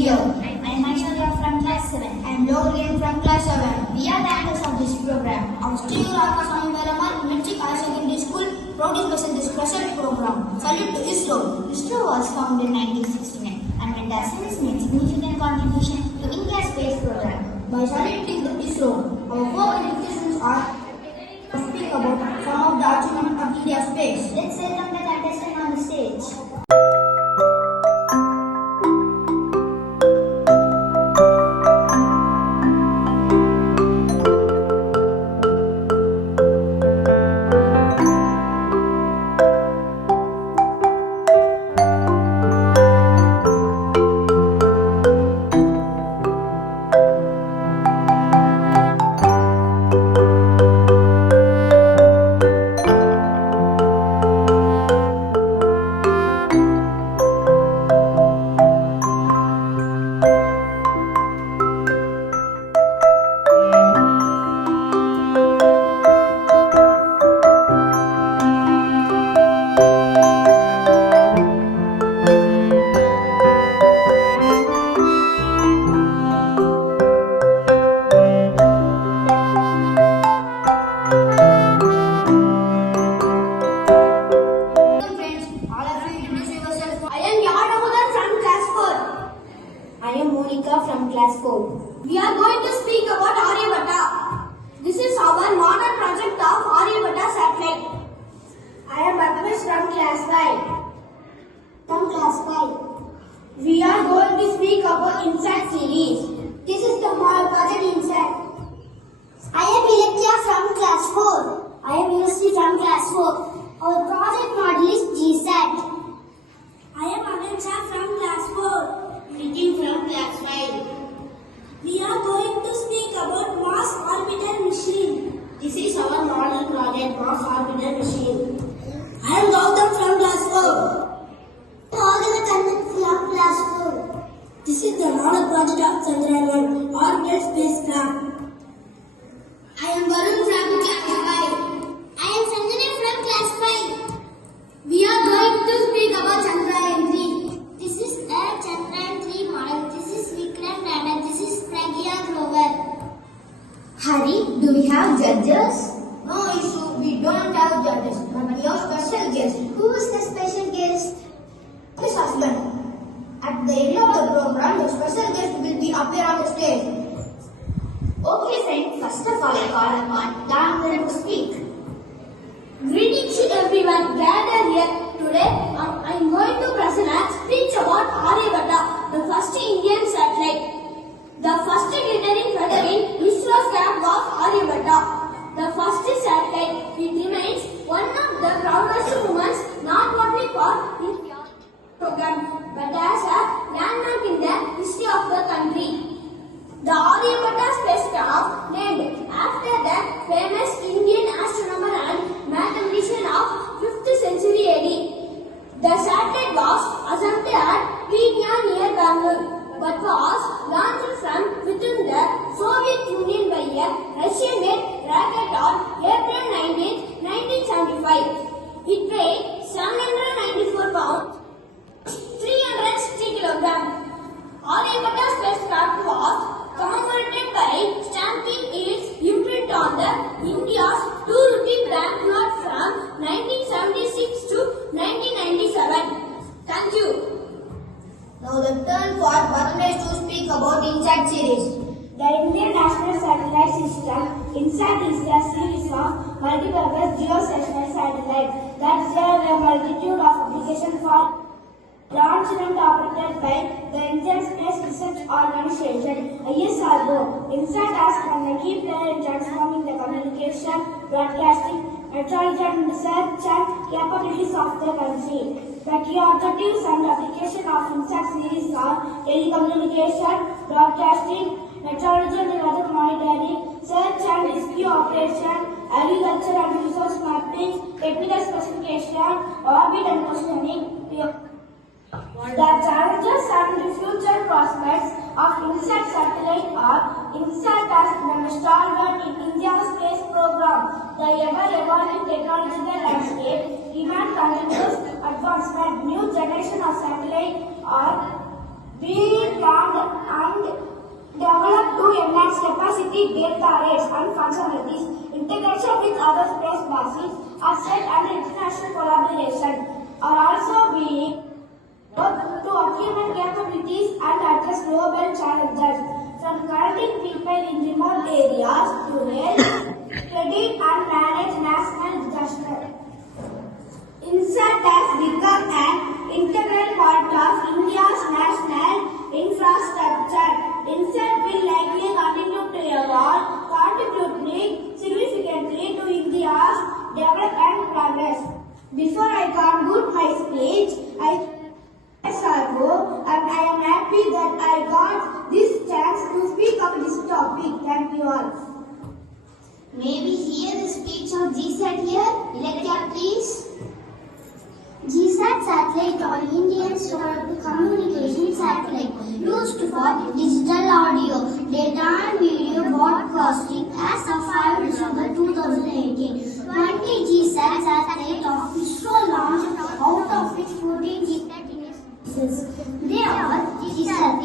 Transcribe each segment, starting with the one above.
here. I am Aishwarya from class 7. I am Lorian from class 7. We are the anchors of this program. Our Sri Raka Swami Velamal Metric Higher Secondary School produced by this special program. Salute to ISRO. ISRO was founded in 1969 and it has since made significant contribution to India's space program. By saluting the ISRO, our four institutions are to speak about some of the achievements of India's space. Let's welcome the contestant on the stage. I am Monica from class 4. We are going to speak about Aryabhatta. This is our model project of Aryabhatta satellite. I am Bhagwanesh from class 5. From class 5. We are going to speak about INSAT series. This is the model project INSAT. I am Ilekya from class 4. I am Yusri from class 4. Our project model is GSAT. I am Anansha from class 4. Nitin from class 5. We are going to speak about Mars Orbiter Machine. This is our model project, Mars Orbiter Machine. I am Gautam from class 4. From class 4. This is the model project of Chandrayaan orbital spacecraft. I am Varun from class 5. I am Sanjana from class 5. We are going to speak about Chandrayaan 3. This is a Chandrayaan 3 model. This is Vikram Radar. This is Pragya rover. Hari, do we have judges? No issue, we don't have judges, but we have special guest. Who is the special guest? His husband. At the end of the program, the special guest will be appear on the stage. Okay friends, first of all I call upon Dhanandan to speak. Greetings to everyone gathered here today. I am going to present a speech about Aryabhatta, the first Indian satellite. The first glittering feather in ISRO's cap was Aryabhatta. The first satellite, it remains one of the proudest moments not only for India's program but as a landmark in the history of the country. The Aryabhatta spacecraft, named after the famous Indian astronomer and mathematician of 5th century AD. The satellite was assembled at Peenya near Bangalore, but was launched from within the Soviet Union by a Russian-made rocket on April 19, 1975. It weighed 794 pounds, 360 kilograms. Aryabhatta spacecraft was commemorated by stamping its imprint on the India's 2 rupee banknote from 1976 to 1997. Thank you. Now the turn for Bhagwanesh to speak about INSAT series. The Indian National Satellite System, INSAT, is a series of multi-purpose geostationary satellites that serve a multitude of applications for launched and operated by the Indian Space Research Organization, ISRO. INSAT has been a key player in transforming the communication, broadcasting, meteorology and research and capabilities of the country. The key objectives and application of INSAT series are telecommunication, broadcasting, meteorology and weather monitoring, search and rescue operation, agriculture and resource mapping, technical specification, orbit and positioning. The challenges and the future prospects of INSAT satellite are: INSAT has been a stalwart in India's space program. The ever-evolving technological landscape demands continuous advancement. New generation of satellites are being planned and developed to enhance capacity, data rates and functionalities. Integration with other space bases, asset and international collaboration are also being to augment capabilities and address global challenges, from connecting people in remote areas to help predict and manage national disasters. INSAT has become an integral part of India's national infrastructure. INSAT will likely continue to evolve, contributing significantly to India's development and progress. Before I conclude my speech, I am happy that I got this chance to speak on this topic. Thank you all. May we hear the speech of GSAT here? Lecture, please. GSAT satellite or Indian communication satellite used for digital audio, data and video broadcasting as of 5 December 2018. 20 GSAT satellites of ISRO launched, out of which 14 GSAT initiatives. They are GSAT-3,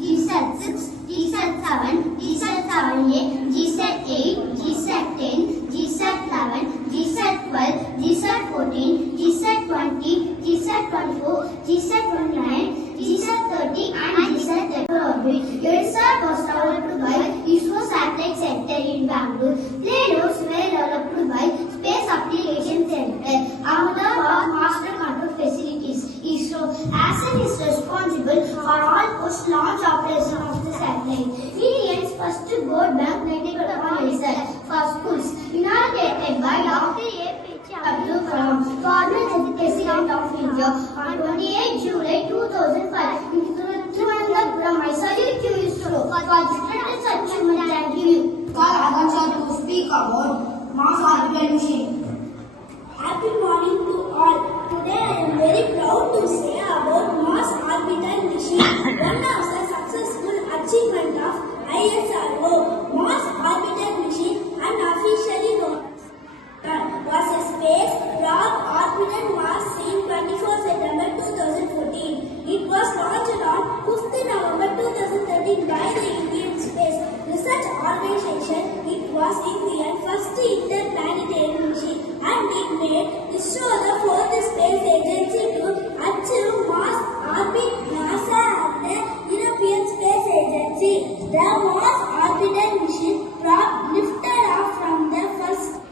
GSAT-6, GSAT-7, GSAT-7A, GSAT-8, GSAT-10, GSAT-11, GSAT-12, GSAT-14, GSAT-20, GSAT-24, GSAT-29, GSAT-30 and GSAT-30 orbit. GSAT was developed by ISRO Satellite Center in Bangalore. Payloads were developed by Space Application Center, Ahmedabad Master Control Facilities. ISRO ASN is responsible for all post-launch operation of the satellite. India's first board bank research for schools, inaugurated by Dr. APJ Abdul Kalam, former President of India, on 28 July 2005 in Trivandrum. I salute you, ISRO, for this tremendous achievement. Thank you. Call Agan to speak about Mars Orbiter Mission. Happy morning to all. Today I am very proud to say about Mars Orbiter Mission, one of the successful achievement of ISRO. Mars Orbiter Mission, unofficially known was a spacecraft orbited Mars in 24 September 2014. It was launched on 5th November 2013 by the Indian Space Research Organization. It was India's first interplanetary mission and it made ISRO the fourth space agency to achieve Mars orbit. NASA and the European Space Agency. The Mars Orbiter mission lifted off from the first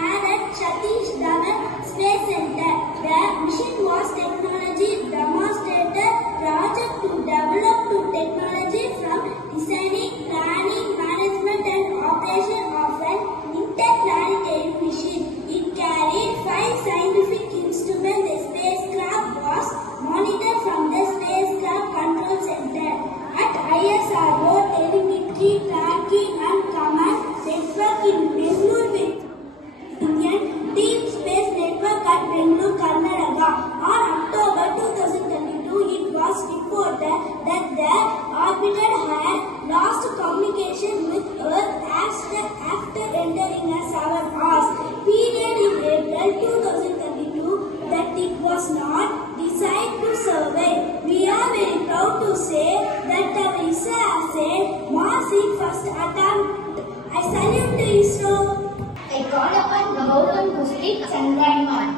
at Satish Dhawan Space Center. The mission was technology demonstrator project to develop technology from designing, planning, management and operation of an interplanetary mission. It carried 5 scientific instruments. The spacecraft was monitored from the spacecraft control center at ISRO telemetry, tracking and command network in Bangalore with Indian Deep Space Network at Bangalore, Karnataka. On October 2022, it was reported that the orbiter had lost communication with Earth after entering a 7-hour period in April 2022 that it was not designed to survive. We are very proud to say that our ISRO has said Mars in first attempt. I salute the ISRO. I call upon Gautam to speak Chandrayaan.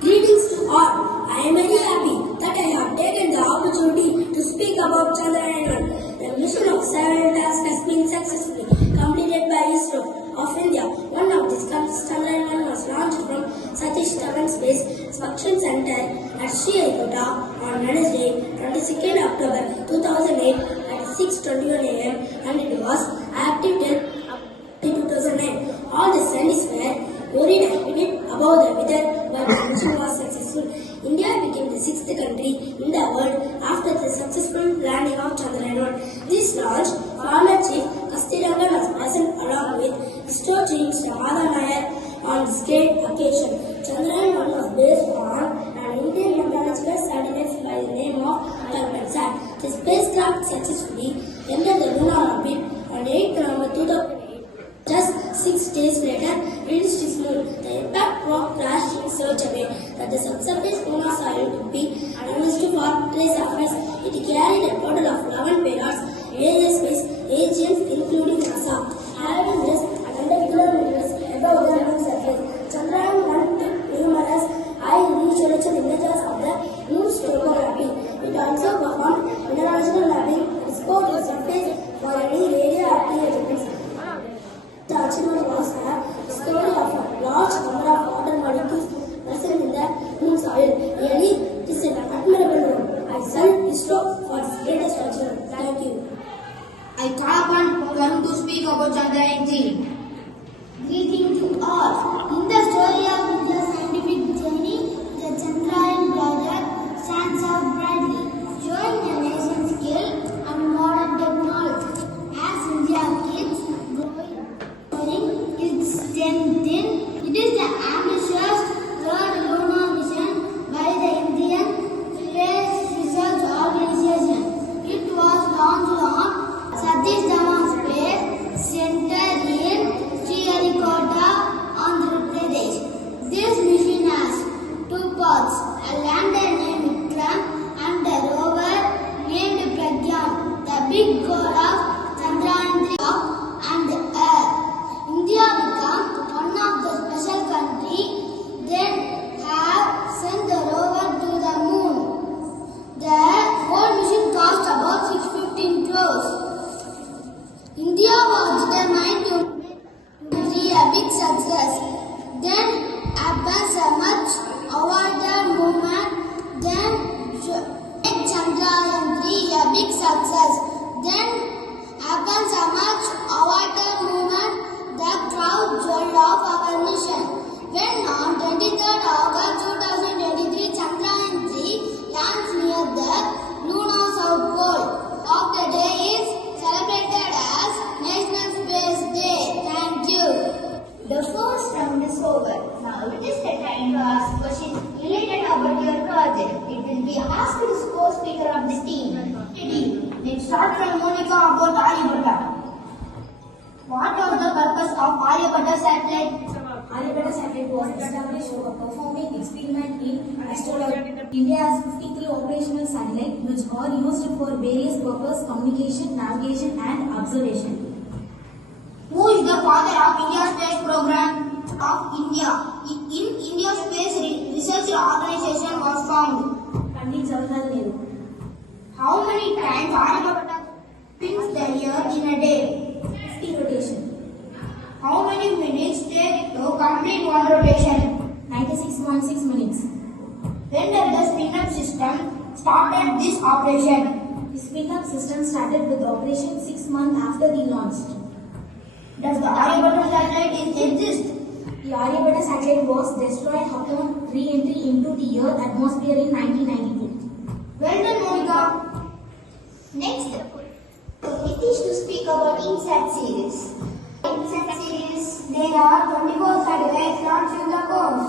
Greetings to all. I am very happy that I have taken the opportunity to speak about Chandrayaan. The mission of 7 tasks has been successfully completed by ISRO of India. One of these Chandrayaan was launched from Satish Dhawan Space Function Center at Sriharikota on Wednesday, 22nd October 2008 at 6:21 a.m. and it was active till 2009. All the scientists were worried and worried about the weather, but the mission was successful. India became the 6th country in the world after the successful landing of Chandrayaan. This launch, former Chief Kasturirangan was present along with ISRO Chief Mr. Madhav Nair on this great occasion. Chandrayaan was based on an Indian meteorological satellite by the name of Kalpatsat. The spacecraft successfully entered the lunar orbit on 8th November 2008. Just 6 days later, reached its moon. The impact rock crashed in such a way that the subsurface lunar soil could be used for trace affairs. It carried a total of 11 payloads in the space agents including NASA. Having this at 100 kilometers above the moon surface, Chandrayaan-1 took numerous high-resolution images of the moon's topography. It also performed mineralogical mapping to scope the surface for any radioactive elements. The achievement was a discovery of a large number of water molecules present in the moon's soil. Really, it is an admirable role. I salute ISRO for its greatest achievement. Thank you. I call upon Varun to speak about Chandrayaan-3. Greeting to all. In the story of India's scientific journey, the Chandrayaan project stands out brightly, showing the nation's skill and modern technology. As India keeps growing its strength, it is the ambitious third lunar mission by the Indian Space Research Organization. It was launched on Satish Dhawan Space Center in Sriharikota, Andhra Pradesh. This mission has two parts, a lander named Vikram and a rover named Pragyan. The big goal of Chandrayaan-3 and Earth. India became one of the special countries that have sent the rover to the moon. The whole mission cost about 615 crores. India was determined to be a big success. Then happens a much awarded movement. Then make Chandrayaan-3 a big success. Then happens a much awarded movement. The crowd joined off our mission. When on 23rd August 2023, Chandrayaan-3 lands near the lunar south pole. Of the day is celebrated as National Space Day. Thank you. The first round is over. Now it is the time to ask questions related about your project. It will be asked to the co-speaker of the team. Let's start from Monica about Aryabhatta. What was the purpose of Aryabhatta satellite? Aryabhatta satellite was established for performing experiment in astrology. India has 53 operational satellites which are used for various purposes, communication, navigation and observation. Who is the father of India's space program? Of India. In India Space Research Organization was formed. Pandit Jawaharlal Nehru. How many times Aryabhatta spins the earth in a day? 50 rotation. How many minutes take to complete one rotation? 96.6 minutes. When did the spin-up system started this operation? The spin-up system started with operation 6 months after the launch. Does the Aryabhatta satellite exist? The Aryabhatta satellite was destroyed upon re-entry into the Earth atmosphere in 1992. Well done, Monica. Next, Nitish to speak about INSAT series. INSAT series, There are 24 satellites launched in the course.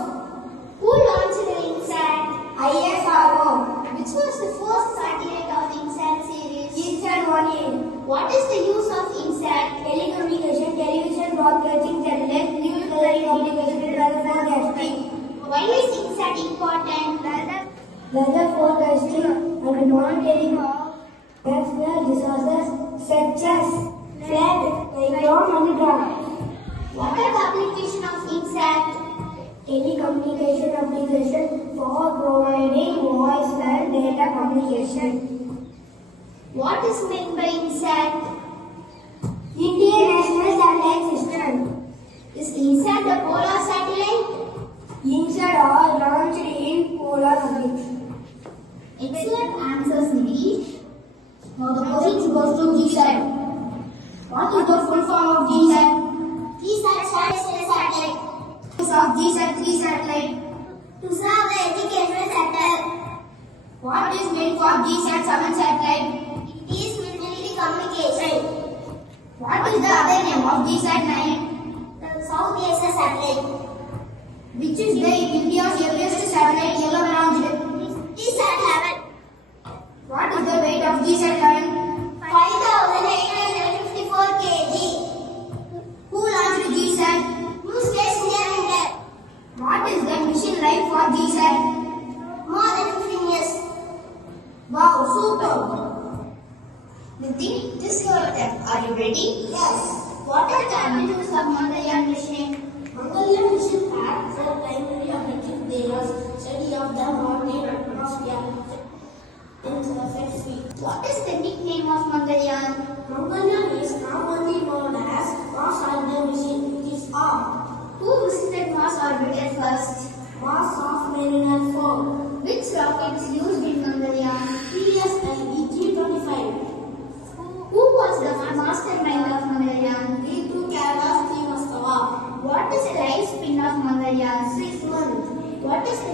who launched the INSAT? ISRO. Which was the first satellite of INSAT series? INSAT-1A. What is the use of INSAT? Telecommunication, television, broadcasting, satellite, news gathering application, weather forecasting. Why is INSAT important? Weather forecasting and monitoring of natural disasters such as flood, cyclone and drought. What are the application of INSAT? Telecommunication application for providing voice and data communication. What is meant by INSAT? Indian National Satellite System. Is INSAT the polar satellite? INSAT are launched in polar orbits. Excellent answers, Nitish. Now the question goes to GSAT. What is the full form of GSAT? GSAT stands for satellite. Use of GSAT-3 satellite. To serve the educational sector. What is meant for GSAT-7 satellite? It is military communication. What is the other name of GSAT-9? The South Asia satellite. Which is the India's heaviest satellite ever launched? GSAT-11. What is the weight of GSAT-11? 5,854 kg. Who launched GSAT? New Space India Limited. What is the mission life for GSAT? More than 15 years. Wow, super! Nitin, this is your step. Are you ready? Yes. What are the objectives of Mangalyaan mission? Mangalyaan mission had 4 primary objectives. They are study of the Martian atmosphere and surface field. What is the nickname of Mangalyaan? Mangalyaan is commonly known as Mars orbiter mission. It is on Who visited Mars orbiter first? Mars of Mariner 4. Which rocket is used in Mangalyaan? PSLV-325. Who was the mastermind of Mangalyaan? V2 Kailash Srivastava. What is the lifespan of Mangalyaan? 6 months. What is the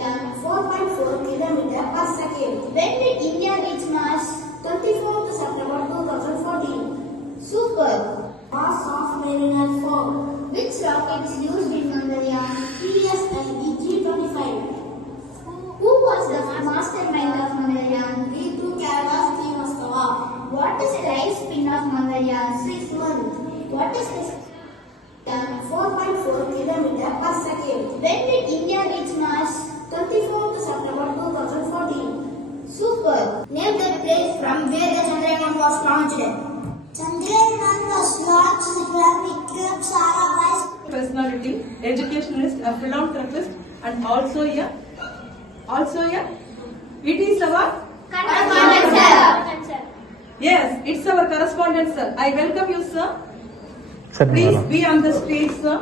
4.4 kilometers per second. When did India reach Mars? 24th September 2014. Super! Mars of Mariner 4. Which rocket is used in Mangalyaan? PSLV-325. Who was the mastermind of Mangalyaan? V2 Kailash Srivastava. What is the lifespan of Mangalyaan? 6 months. What is the 4.4 kilometers per second. When did India reach Mars? 24th September 2014. Super! Name the place from where the Chandrayaan was launched. Chandrayaan was launched from Vikram Sarabhai's personality, educationalist, a philanthropist, and also a. It is our. Yes, it's our correspondent, sir. I welcome you, sir. Please be on the stage, sir.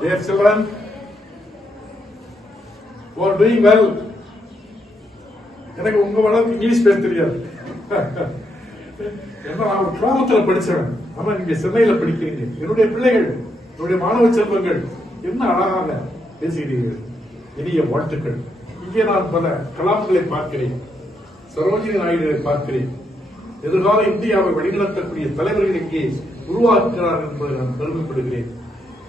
Dear children, who are doing well. எனக்கு உங்க வளர்ந்து English பேச தெரியாது. ஏன்னா நான் ஒரு கிராமத்தில் படிச்சவன். ஆமா, நீங்க சென்னையில படிக்கிறீங்க. என்னுடைய பிள்ளைகள், என்னுடைய மாணவ செல்வங்கள் என்ன அழகாக பேசுகிறீர்கள். இனிய வாழ்த்துக்கள். இங்கே நான் பல கலாம்களை பார்க்கிறேன், சரோஜினி நாயுடுவை பார்க்கிறேன். எதிர்கால இந்தியாவை வழிநடத்தக்கூடிய தலைவர்கள் இங்கே உருவாக்குகிறார் என்பதை நான் பெருமைப்படுகிறேன்.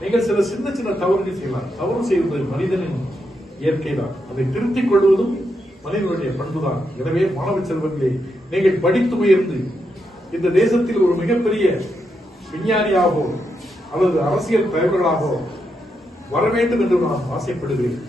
நீங்கள் சில சின்ன சின்ன தவறுகள் செய்யலாம். தவறு செய்வது மனிதனின் இயற்கைதான். அதை திருத்திக் கொள்வதும் மனிதனுடைய பண்புதான். எனவே மாணவ செல்வங்களே, நீங்கள் படித்து உயர்ந்து இந்த தேசத்தில் ஒரு மிகப்பெரிய விஞ்ஞானியாகவோ அல்லது அரசியல் தலைவர்களாகவோ வர வேண்டும் என்று நான் ஆசைப்படுகிறேன்.